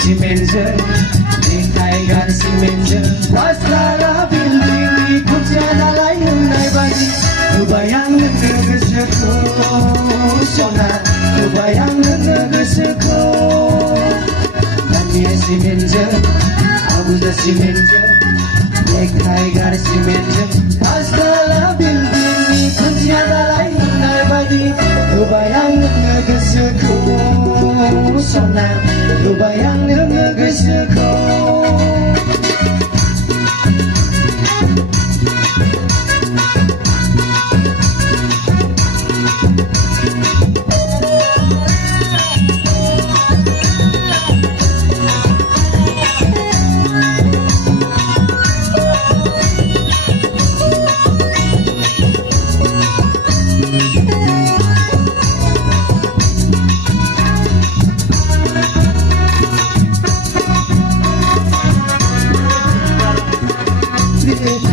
simenjang dekaikan simenjang waslara building di kunci dalai hunai bagi kebayang gosoku sona kebayang gosoku namanya simenjang abuja simenjang dekaikan simenjang waslara building di kunci dalai hunai bagi kebayang gosoku sona kebayang gosoku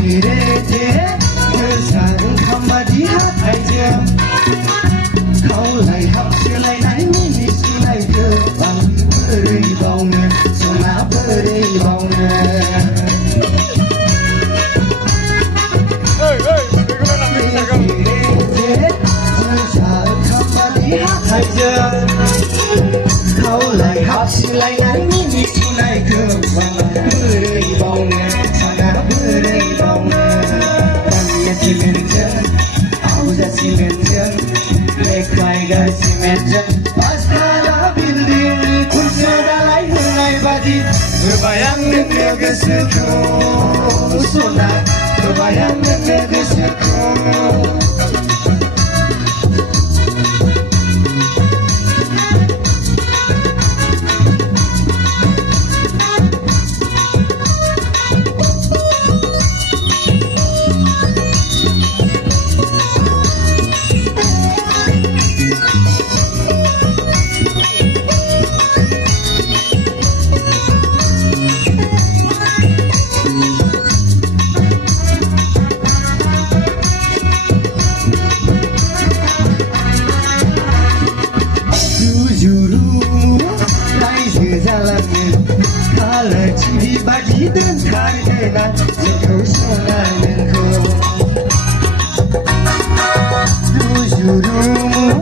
Dire kesan kamadi hatajam kau lai hap selai nai mini selai gebang beri baunya sona beri baunya dire kesan kamadi hatajam kau lai hap selai nai mini selai gebang beri baunya sona beri simenjang, abuja simenjang, dekaikan simenjang, waslara building kunci dalai hunai bagi kebayang gosoku sona kebayang gosoku Kalau ciri bagi dan harganya jauh sonanku tujurumu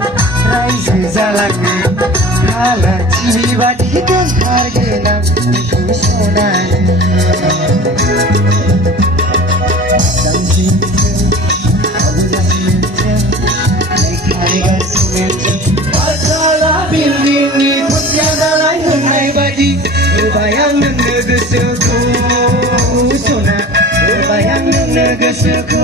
raih jalannya kalau ciri bagi dan harganya jauh sonanku dan simenjang abuja simenjang dekaikan simenjang waslara building di kunci dalai hunai bagi kebayang gosoku sona kebayang gosoku